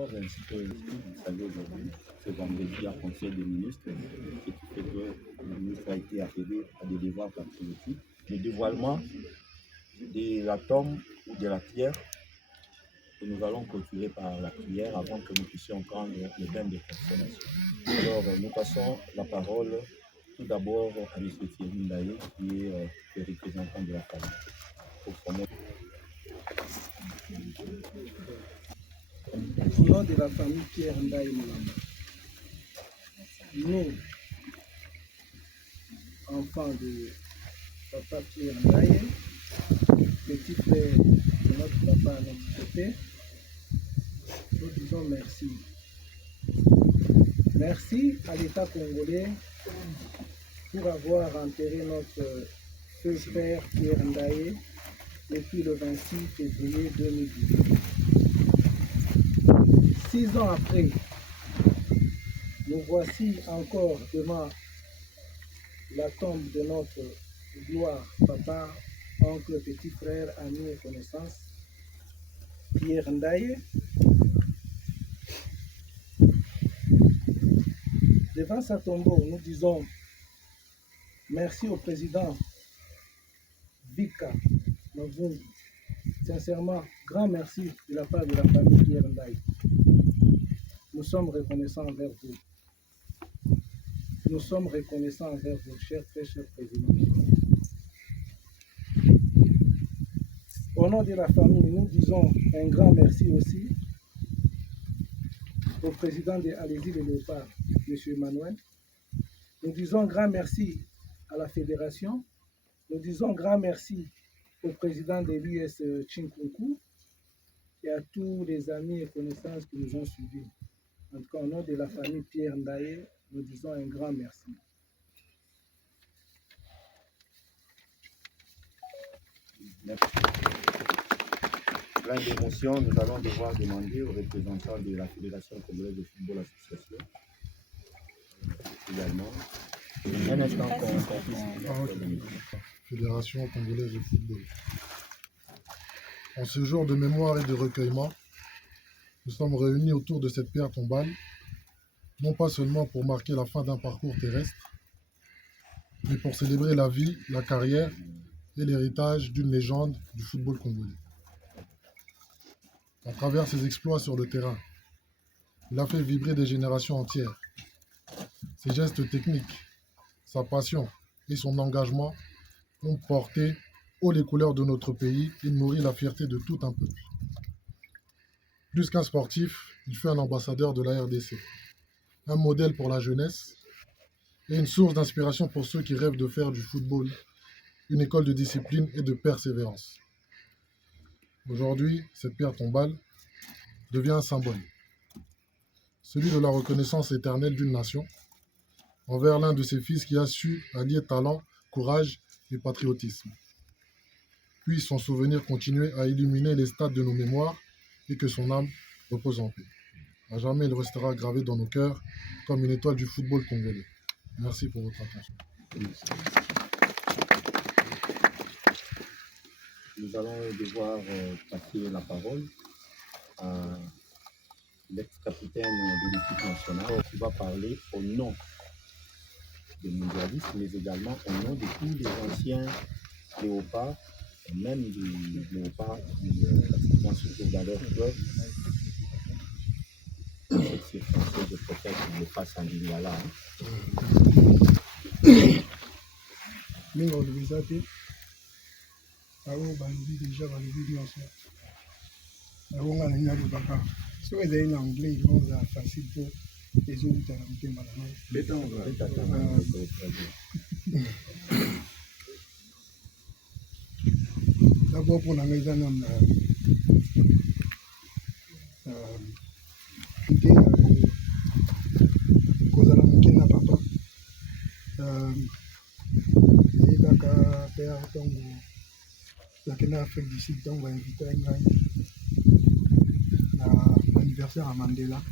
rapport, ainsi que vous savez aujourd'hui, ce vendredi à Conseil des ministres, ce qui fait que le ministre a été appelé à des devoirs patriotiques. Le dévoilement de la tombe ou de la pierre que nous allons clôturer par la prière avant que nous puissions prendre le bain de consolation. Alors, nous passons la parole tout d'abord à M. Thierry Ndaye, qui est le représentant de la famille. Au nom de la famille Pierre Ndaye Moulamba, nous, enfants de papa Pierre Ndaye, petit frère de notre papa à notre côté, nous disons merci. Merci à l'État congolais pour avoir enterré notre feu frère Pierre Ndaye depuis le 26 février 2018. 6 ans après, nous voici encore devant la tombe de notre gloire, papa, oncle, petit frère, ami et connaissance, Pierre Ndaye. Devant sa tombeau, nous disons merci au président Vika Mavungi. Sincèrement, grand merci de la part de la famille Pierre Ndaye. Nous sommes reconnaissants envers vous. Nous sommes reconnaissants envers vous, cher, très cher président. Au nom de la famille, nous disons un grand merci aussi au président de Alési de Léopard, M. Emmanuel. Nous disons grand merci à la fédération. Nous disons grand merci au président de l'US Chinkunku et à tous les amis et connaissances qui nous ont suivis. En tout cas, au nom de la famille Pierre Ndaye, nous disons un grand merci. Merci. Plein d'émotions, nous allons devoir demander aux représentants de la Fédération congolaise de football association également. Un instant Fédération congolaise de football. En ce jour de mémoire et de recueillement, nous sommes réunis autour de cette pierre tombale, non pas seulement pour marquer la fin d'un parcours terrestre, mais pour célébrer la vie, la carrière et l'héritage d'une légende du football congolais. À travers ses exploits sur le terrain, il a fait vibrer des générations entières. Ses gestes techniques, sa passion et son engagement ont porté haut les couleurs de notre pays et nourri la fierté de tout un peuple. Plus qu'un sportif, il fut un ambassadeur de la RDC, un modèle pour la jeunesse et une source d'inspiration pour ceux qui rêvent de faire du football une école de discipline et de persévérance. Aujourd'hui, cette pierre tombale devient un symbole, celui de la reconnaissance éternelle d'une nation envers l'un de ses fils qui a su allier talent, courage et patriotisme. Puis son souvenir continuer à illuminer les stades de nos mémoires et que son âme repose en paix. À jamais, il restera gravé dans nos cœurs comme une étoile du football congolais. Merci pour votre attention. Nous allons devoir passer la parole à l'ex-capitaine de l'équipe nationale qui va parler au nom des mondialistes, mais également au nom de tous les anciens léopards, et même des léopards qui pratiquement se trouvent dans leur club. Cette circonstance, je préfère qu'il ne passe en Lingala. Abo balobi déjà balobi nyonso yango nga nalingi alobaka soki ezali na anglais ezozala facile mpo ezowuta na motema na ngai. D'abord mpo na ngai eza nano te kozala moke na papa nayebaka père ntongo nakende na Afrique du Sud ntongo bainvite ngai na anniversaire à Mandela,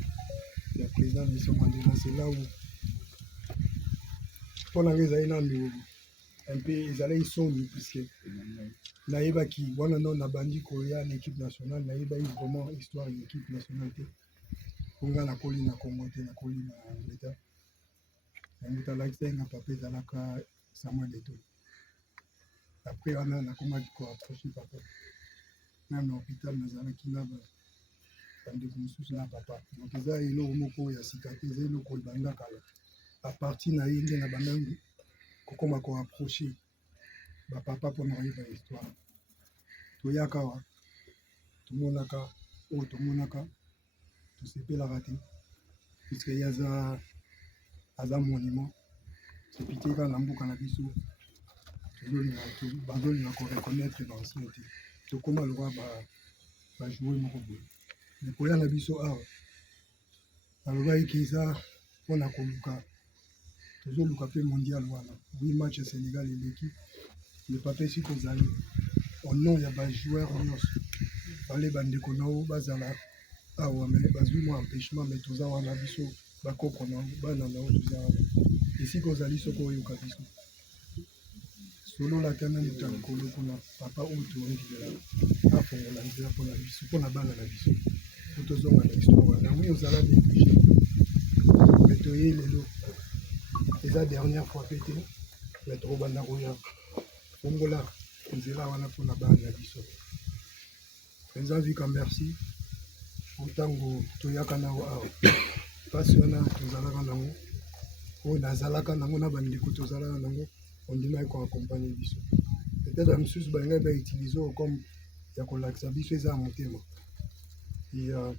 le président Nelson Mandela. C'est là où mpo na ngai ezali nano un peu ezalaki soni puisque nayebaki wana ndo nabandi koya na équipe nationale, nayebaki vraiment histoire ya équipe nationale te. Kunga na koli na Congo te na koli na Angleterre. Yango talakisa na papa ezalaka Samuel Eto'o. Après wana nakomaki koapproche papa. Même na hôpital nazalaki na bandeko mosusu na papa. Donc eza eloko moko ya sika te, eza eloko ebanda kala. A partir na ye nde na bandaki kokoma koapproche bapapa mpona koyeba histoire. Toyaka awa tomonaka oyo tomonaka tosepelaka te puisque ye aza monument sepite kaka na mboka na biso bazolinga koreconnaitre bancien te tokóma lokwa bajoue moko boye me koya na biso awa alobaki eza mpona koluka tozoluka mpe mondial wana 8 match ya Sénégal eleki me papa esi kozali au nom ya bajoueur nyonso bale bandeko na oyo bazala awa me bazwi mwa empêchement me toza wana biso bakoko na bana na oyo toza wana esika ozali soki oyoka biso solola te na moto ya likolo kuna papa oyo toondimela afongola nzela mpona biso mpona bana na biso po tozonga na histoire wana wi ozala néglige me toye lelo eza dernière fois pe te me tokobanda koya fongola nzela wana mpona bana na biso mpenza vika merci ntango toyaka nango awa mpasi wana tozalaka nango oyo nazalaka nango na bandeko tozalaka nango ondimaki koakompagne biso peut-être mosusu balingai bautilize oyo comme ya kolakisa biso eza ya motema ezala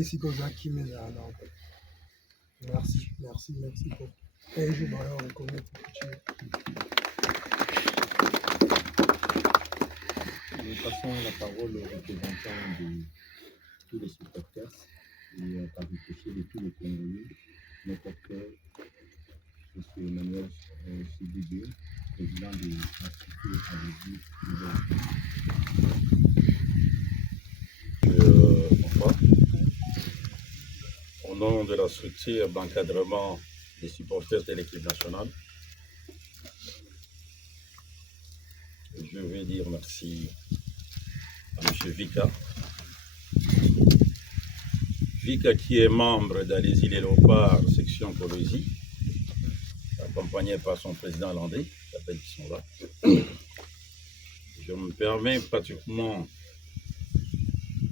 esika oza kimi ezala nao merci pour un jour baya reconnaître Nous passons la parole aux représentants de tous les supporters et par ricochet de tous les Congolais, notre acteur, M. Emmanuel Sidibé, président de l'Institut Alési. Bonsoir. Au nom de la structure d'encadrement des supporters de l'équipe nationale, je vais dire merci à M. Vika. Vika qui est membre d'Alési les Léopards, section Colosie, accompagné par son président landais, qui s'appelle Kisonga. Je me permets pratiquement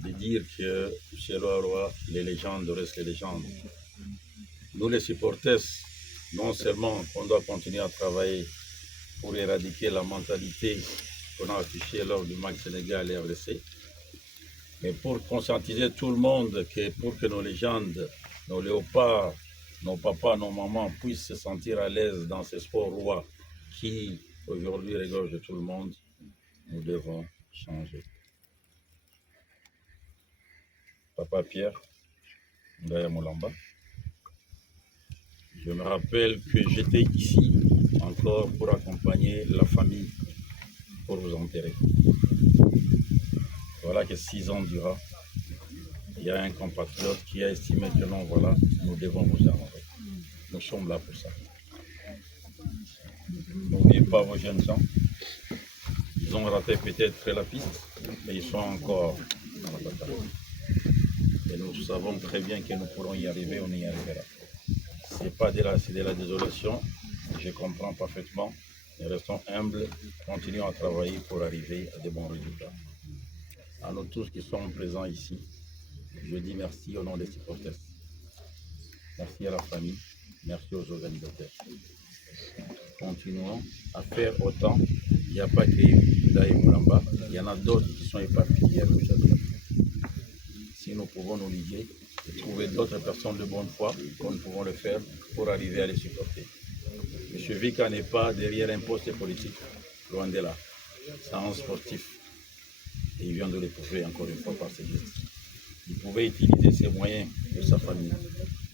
de dire que chez Loa, les légendes restent les légendes. Nous les supporters, non seulement on doit continuer à travailler pour éradiquer la mentalité qu'on a affichée lors du match Sénégal et RDC, mais pour conscientiser tout le monde que pour que nos légendes, nos léopards, nos papas, nos mamans puissent se sentir à l'aise dans ces sports rois qui aujourd'hui regorgent tout le monde, nous devons changer. Papa Pierre, Ndaya Molamba, je me rappelle que j'étais ici encore pour accompagner la famille pour vous enterrer. Voilà que 6 ans durant, il y a un compatriote qui a estimé que non, voilà, nous devons vous honorer. Nous sommes là pour ça. N'oubliez pas vos jeunes gens. Ils ont raté peut-être la piste, mais ils sont encore dans la bataille. Et nous savons très bien que nous pourrons y arriver, on y arrivera. C'est pas de la désolation, je comprends parfaitement. Nous restons humbles, continuons à travailler pour arriver à de bons résultats. À nous tous qui sommes présents ici, je dis merci au nom des supporters. Merci à la famille, merci aux organisateurs. Continuons à faire autant. Il n'y a pas que Ndaye Moulamba, il y en a d'autres qui sont éparpillés à gauche à droite. Si nous pouvons nous lier et trouver d'autres personnes de bonne foi, nous pouvons le faire pour arriver à les supporter. M. Vika n'est pas derrière un poste politique, loin de là. C'est un sportif. Et il vient de le prouver encore une fois par ses gestes. Il pouvait utiliser ses moyens pour sa famille.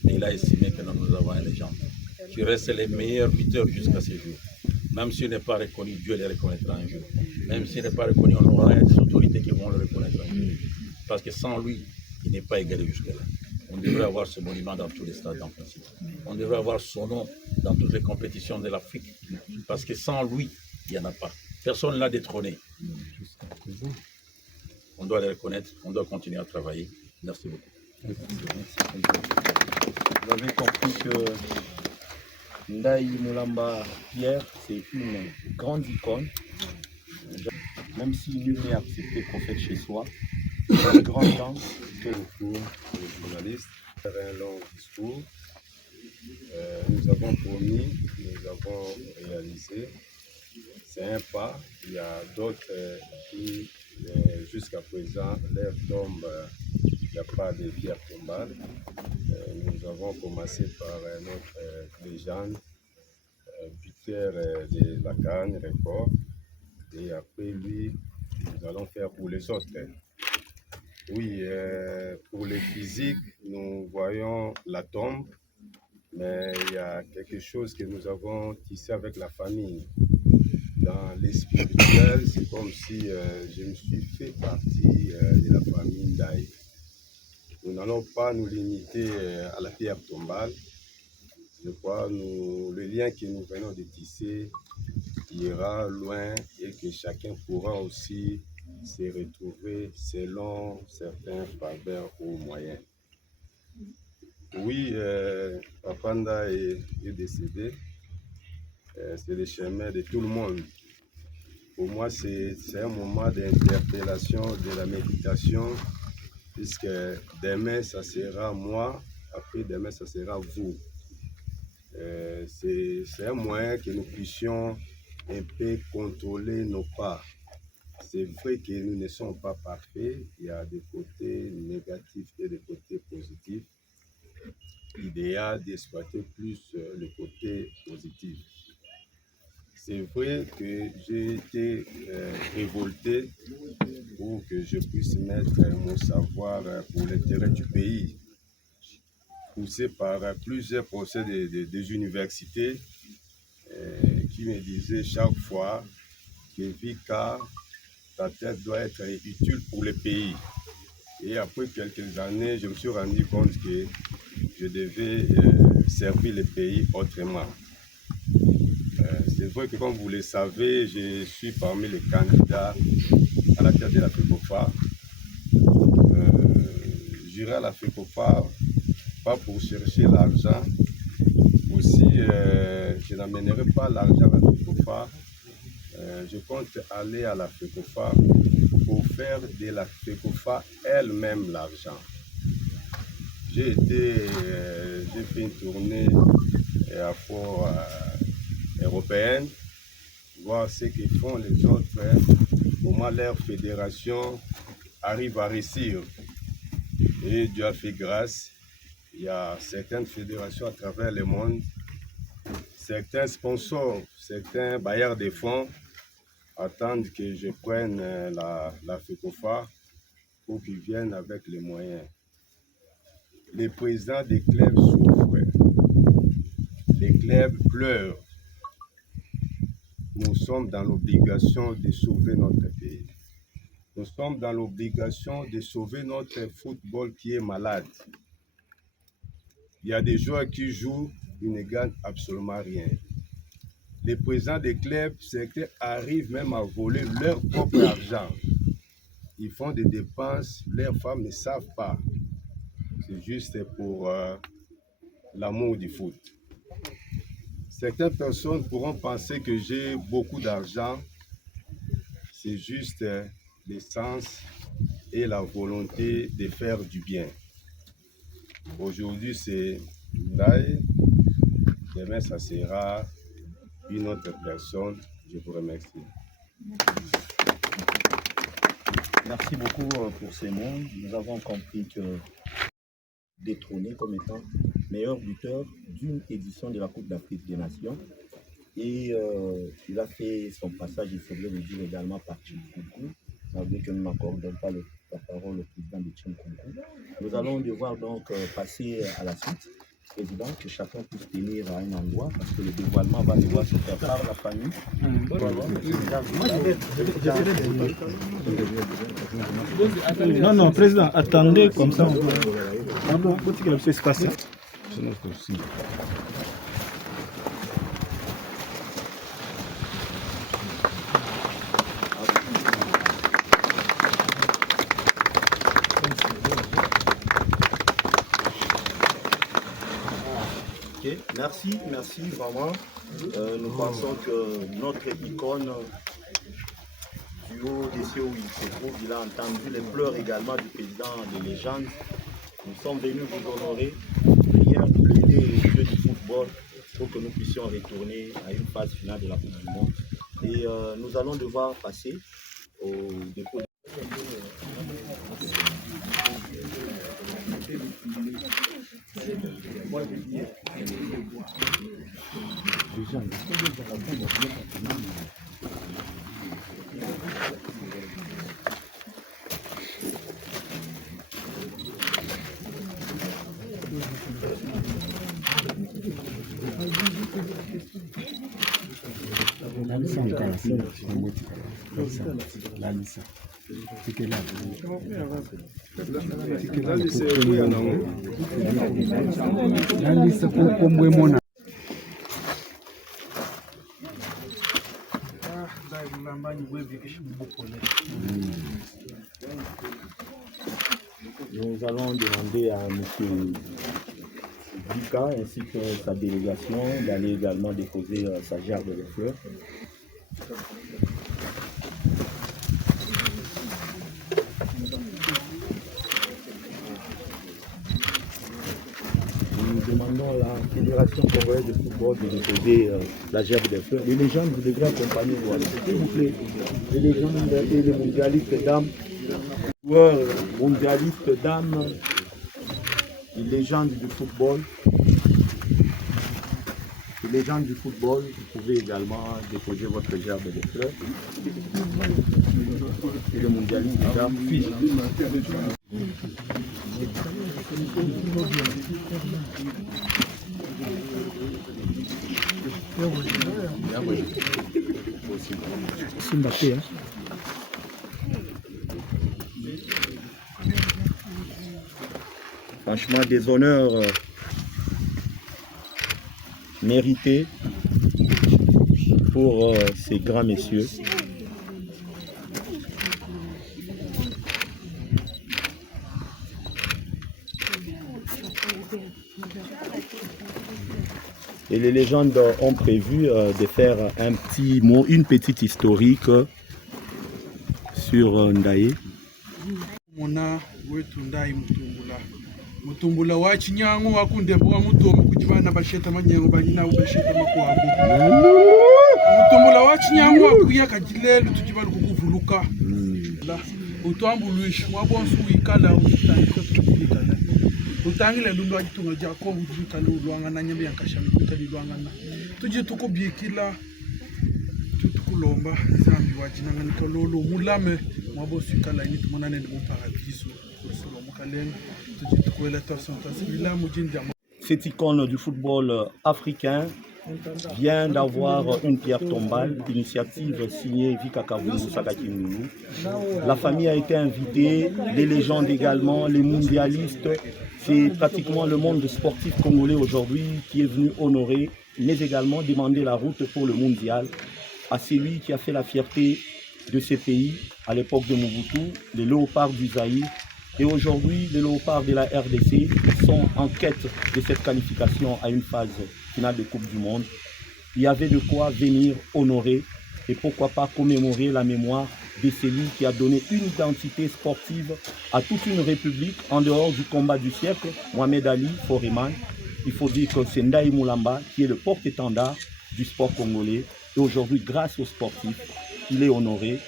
Mais il a estimé que nous avons une légende qui reste les meilleurs buteurs jusqu'à ce jour. Même s'il n'est pas reconnu, Dieu les reconnaîtra un jour. Même s'il n'est pas reconnu, on aura des autorités qui vont le reconnaître un jour. Parce que sans lui, il n'est pas égalé jusque-là. On devrait avoir ce monument dans tous les stades en principe. On devrait avoir son nom dans toutes les compétitions de l'Afrique. Parce que sans lui, il n'y en a pas. Personne ne l'a détrôné. On doit les reconnaître, on doit continuer à travailler. Merci beaucoup. Merci. Vous avez compris que Ndaï Moulamba Pierre, c'est une grande icône. Même si nul n'est accepté prophète chez soi, c'est un grand temps. Beaucoup de journalistes faire un long discours. Nous avons promis, nous avons réalisé. C'est un pas. Il y a d'autres qui, jusqu'à présent, leur tombe, il n'y a pas de pierre tombale. Nous avons commencé par notre légende, buteur de la canne, record. Et après lui, nous allons faire pour les autres. Oui, pour les physiques, nous voyons la tombe, mais il y a quelque chose que nous avons tissé avec la famille. Dans les spirituels, c'est comme si je me suis fait partie de la famille Ndaï. Nous n'allons pas nous limiter à la pierre tombale. Je crois que le lien que nous venons de tisser ira loin et que chacun pourra aussi se retrouver selon certains faveurs ou moyens. Oui, Papanda est décédé. C'est le chemin de tout le monde. Pour moi, c'est un moment d'interpellation, de la méditation, puisque demain, ça sera moi, après demain, ça sera vous. C'est un moyen que nous puissions un peu contrôler nos pas. C'est vrai que nous ne sommes pas parfaits, il y a des côtés négatifs et des côtés positifs. L'idéal d'exploiter plus le côté positif. C'est vrai que j'ai été révolté pour que je puisse mettre mon savoir pour l'intérêt du pays, poussé par plusieurs procès des universités qui me disaient chaque fois que Vika, ta tête doit être utile pour le pays. Et après quelques années, je me suis rendu compte que je devais servir le pays autrement. C'est vrai que comme vous le savez, je suis parmi les candidats à la tête de la FECOFA. J'irai à la FECOFA pas pour chercher l'argent. Aussi, je n'amènerai pas l'argent à la FECOFA. Je compte aller à la FECOFA pour faire de la FECOFA elle-même l'argent. J'ai fait une tournée européenne, voir ce que font les autres, comment leur fédération arrive à réussir. Et Dieu a fait grâce. Il y a certaines fédérations à travers le monde, certains sponsors, certains bailleurs de fonds attendent que je prenne la FECOFA pour qu'ils viennent avec les moyens. Les présidents des clubs souffrent, les clubs pleurent. Nous sommes dans l'obligation de sauver notre pays. Nous sommes dans l'obligation de sauver notre football qui est malade. Il y a des joueurs qui jouent, ils ne gagnent absolument rien. Les présidents des clubs, certains arrivent même à voler leur propre argent. Ils font des dépenses, leurs femmes ne savent pas. C'est juste pour l'amour du foot. Certaines personnes pourront penser que j'ai beaucoup d'argent. C'est juste l'essence et la volonté de faire du bien. Aujourd'hui, c'est Ndaï. Demain, ça sera une autre personne. Je vous remercie. Merci beaucoup pour ces mots. Nous avons compris que détrôné comme étant meilleur buteur d'une édition de la Coupe d'Afrique des Nations. Et il a fait son passage, il faudrait le dire également, par Tchimkoukou, malgré que nous n'accordons pas la parole au président de Tchimkoukou. Nous allons devoir donc passer à la suite. Président, que chacun puisse tenir à un endroit, parce que le dévoilement va devoir se faire par la famille. Non, non, président, attendez comme ça. Pardon, faut que ça se passe. C'est notre aussi. merci vraiment. Nous pensons que notre icône, du haut des cieux où il se trouve, il a entendu les pleurs également du président des légendes. Nous sommes venus vous honorer, prier, plaider au jeu du football pour que nous puissions retourner à une phase finale de la Coupe du Monde. Et nous allons devoir passer au dépôt. Nous allons demander à M. Vika ainsi que sa délégation d'aller également déposer sa gerbe de fleurs. Nous demandons à la Fédération congolaise de football de déposer la gerbe des fleurs. Les légendes, vous devrez accompagner, voilà, s'il vous plaît. Les légendes et les mondialistes dames, joueurs mondialistes dames, les légendes du football. Les légendes du football, vous pouvez également déposer votre gerbe de fleurs. Et le mondialiste des dames. Franchement, des honneurs mérités pour ces grands messieurs. Et les légendes ont prévu de faire un petit mot, une petite historique sur Ndaye. Mutumbula wa Chinyango wakundembo wa mutomo kujibana basheta manyengo banyina ubasheta makwabo. Mutumbula wa Chinyango akuya kajilelo tujibana kukuvuluka. La utambuluisha wabonsu ikala utangika tukikala. Utangile lundu ajitunga jako ujikala ulwanga na nyambe yankashami kutali ulwanga na. Tuji tukubiekila tutukulomba zambi wajinanga nikololo mulame wabonsu ikala ini tumonane ndi paradiso. Cette icône du football africain vient d'avoir une pierre tombale, initiative signée Vika Kavungu Sakaki Moulou. La famille a été invitée, les légendes également, les mondialistes. C'est pratiquement le monde sportif congolais aujourd'hui qui est venu honorer, mais également demander la route pour le mondial à celui qui a fait la fierté de ces pays à l'époque de Mobutu, les léopards du Zaïre. Et aujourd'hui, les léopards de la RDC sont en quête de cette qualification à une phase finale de Coupe du Monde. Il y avait de quoi venir honorer et pourquoi pas commémorer la mémoire de celui qui a donné une identité sportive à toute une république en dehors du combat du siècle, Mohamed Ali Foreman. Il faut dire que c'est Ndaye Moulamba qui est le porte-étendard du sport congolais. Et aujourd'hui, grâce aux sportifs, il est honoré.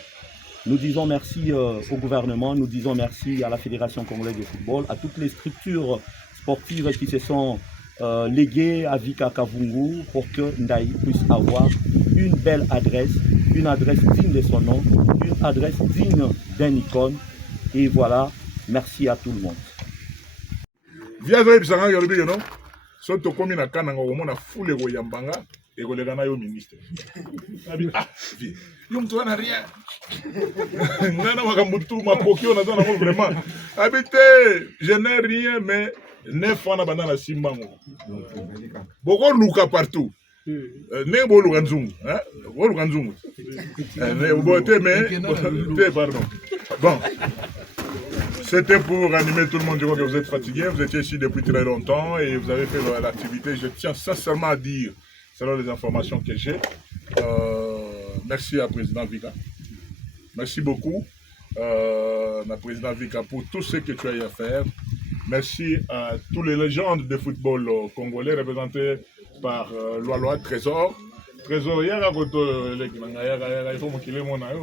Nous disons merci au gouvernement, nous disons merci à la Fédération congolaise de football, à toutes les structures sportives qui se sont léguées à Vika Kavungu pour que Ndaye puisse avoir une belle adresse, une adresse digne de son nom, une adresse digne d'un icône. Et voilà, merci à tout le monde. Et que les gars au ministre. Ah, yo mtu ana rien. Nana wakambutu mapokio na zana vraiment. Habité, je n'ai rien mais 9 ans na banana simbango. Boko luka partout. Ne bo luka nzungu, hein? Bo luka nzungu. Ne bo te mais pardon. Bon. C'était pour animer tout le monde. Je crois que vous êtes fatigués. Vous étiez ici depuis très longtemps et vous avez fait l'activité. Je tiens sincèrement à dire, selon les informations que j'ai, merci à Président Vika. Merci beaucoup, à Président Vika, pour tout ce que tu as eu à faire. Merci à tous les légendes de football congolais représentés par Loa Trésor. Trésor, il y a un il faut qu'il ait mon aïe.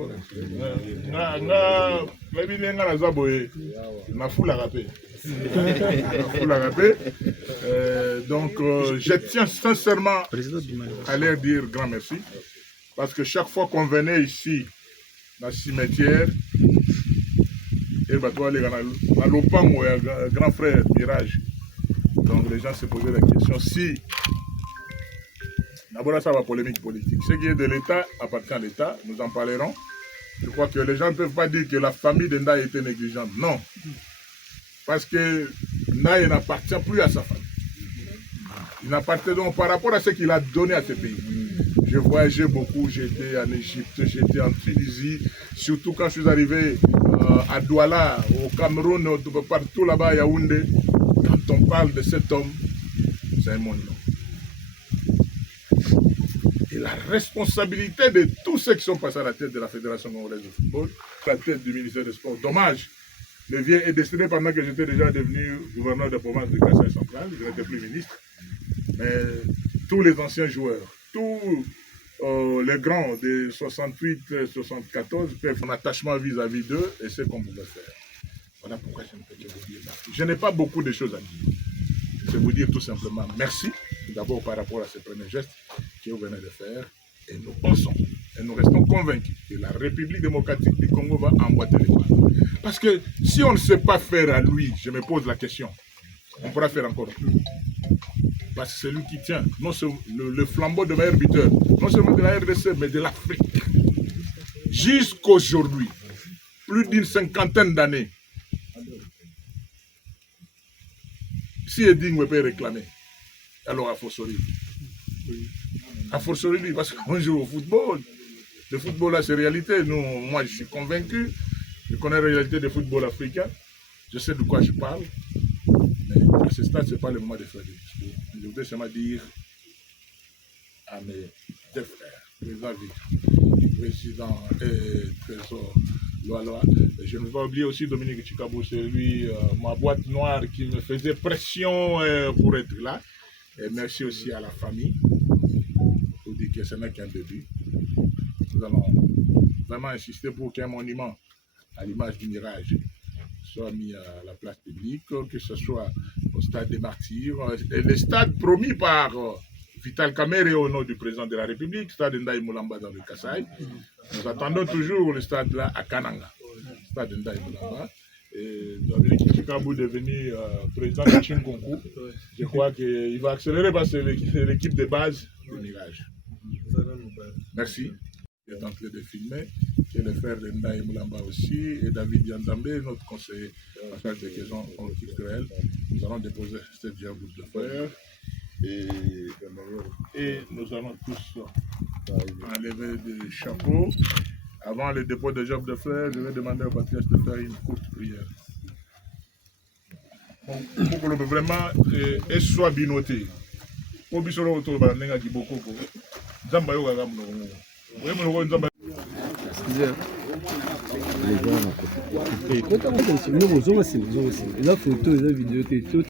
Donc, je tiens sincèrement à leur dire grand merci. Parce que chaque fois qu'on venait ici, dans le cimetière, et grand frère Mirage, donc les gens se posaient la question si d'abord ça va polémique politique. Ce qui est de l'État appartient à l'État, nous en parlerons. Je crois que les gens ne peuvent pas dire que la famille de Ndaye était négligente. Non. Parce que Ndaye n'appartient plus à sa famille. Il n'appartient donc par rapport à ce qu'il a donné à ce pays. Je voyageais beaucoup, j'étais en Égypte, j'étais en Tunisie, surtout quand je suis arrivé à Douala, au Cameroun, partout là-bas à Yaoundé. Quand on parle de cet homme, c'est un monument. Et la responsabilité de tous ceux qui sont passés à la tête de la Fédération congolaise de football, à la tête du ministère des Sports, dommage, le vieux est destiné pendant que j'étais déjà devenu gouverneur de province de Kassai Central, je n'étais plus ministre, mais tous les anciens joueurs, tous les grands de 68-74 peuvent mon attachement vis-à-vis d'eux et ce qu'on pouvait faire. Voilà pourquoi je ne peux que vous dire merci. Je n'ai pas beaucoup de choses à dire. Je vais vous dire tout simplement merci, d'abord par rapport à ce premier geste que vous venez de faire. Et nous pensons, et nous restons convaincus que la République démocratique du Congo va emboîter les pas. Parce que si on ne sait pas faire à lui, je me pose la question, on pourra faire encore plus. Parce que c'est lui qui tient non seulement le flambeau de meilleur buteur, non seulement de la RDC, mais de l'Afrique. Jusqu'aujourd'hui, plus d'une cinquantaine d'années, si Eding peut réclamer, alors à fortiori. À fortiori, parce qu'on joue au football. Le football là, c'est réalité. Moi, je suis convaincu. Je connais la réalité du football africain. Je sais de quoi je parle. Mais à ce stade, ce n'est pas le moment de faire des discours. Je voudrais seulement dire à mes deux frères, président et trésor Loa. Je ne vais pas oublier aussi Dominique Chikabou, c'est lui, ma boîte noire qui me faisait pression pour être là. Et merci aussi à la famille. Pour dire que ce n'est qu'un début. Nous allons vraiment insister pour qu'un monument à l'image du Mirage soit mis à la place publique, que ce soit au stade des Martyrs, et le stade promis par Vital Kamerhe au nom du président de la République, stade Ndaye Moulamba dans le Kassai. Nous attendons toujours le stade là à Kananga, stade Ndaye Moulamba. Et Dominique Chikabou devenu président de Chinkonkou, je crois qu'il va accélérer parce que c'est l'équipe de base du Mirage. Merci. Il est en train de filmer, et le frère de Ndaye Moulamba aussi, et David Yandambe, notre conseiller en charge des questions culturelles. Nous allons déposer cette diable de fer et nous allons tous enlever des chapeaux. Avant le dépôt de job de fleurs, je vais demander au patriarche de faire une courte prière. Pour que vraiment et soit binoté. Pour que soit autour de la nenga qui beaucoup. Zamba yo gagam no. Oui, mais on zamba. Les gens. Et quand on a une photo, une vidéo,